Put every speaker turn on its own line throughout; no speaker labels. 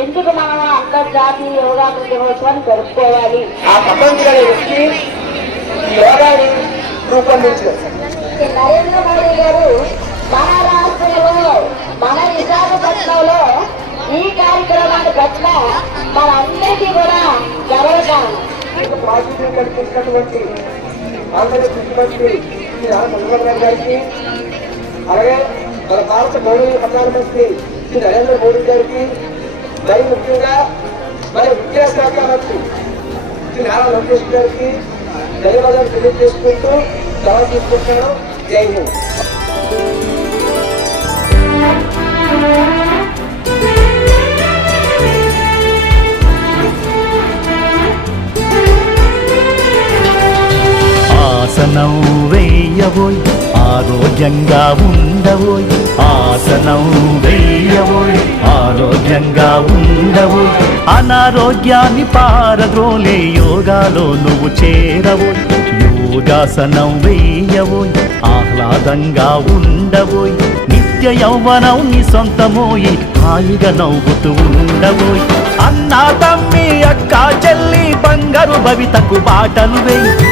ఎందుకు మనం అంతర్జాతీయ యోగా దినోత్సవాన్ని జరుపుకోవాలి?
ఆ ప్రపంచ వ్యక్తి యోగాని రూపొందించారు.
నరేంద్ర మోడీ గారు మహారాష్ట్రలో మన విశాఖపట్నంలో ఈ కార్యక్రమాన్ని పట్ల మనందరికీ కూడా గర్వకారణం.
కల్పించినటువంటి ఆంధ్రప్రదేశ్ ముఖ్యమంత్రి శ్రీ నారా చంద్రబాబు గారికి అలాగే మన భారత గౌరవ ప్రధానమంత్రి శ్రీ నరేంద్ర మోడీ గారికి మరి ముఖ్యంగా మన విద్యాశాఖ మంత్రి శ్రీ నారా లోకేష్ గారికి ధన్యవాదాలు తెలియజేసుకుంటూ సెలవు తీసుకుంటున్నాను. జై హింద్.
ఆసనం వేయబోయ్ ఆరోగ్యంగా ఉండబోయ్ ఆసనం వేయ ఆరోగ్యంగా ఉండవు. అనారోగ్యాన్ని పారద్రోలే యోగాలో నువ్వు చేరవు. యోగాసనం వేయవు ఆహ్లాదంగా ఉండవు. నిత్య యౌవనం నీ సొంతమోయి హాయిగా నవ్వుతూ ఉండవు. అన్నా తమ్మి అక్క చెల్లి బంగారు భవితకు బాటలు వేయి.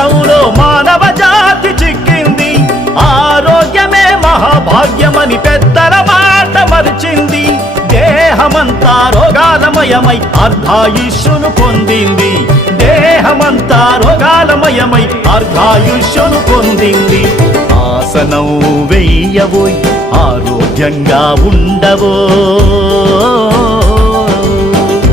ప్రపంచంలో మానవ జాతి చిక్కింది. ఆరోగ్యమే మహాభాగ్యమని పెద్దల మాట మరిచింది. దేహమంతా రోగాలమయమై అర్ధాయుష్యును పొందింది. దేహమంతా రోగాలమయమై అర్ధాయుష్యును పొందింది. ఆసనం వెయ్యబోయ్ ఆరోగ్యంగా ఉండవో.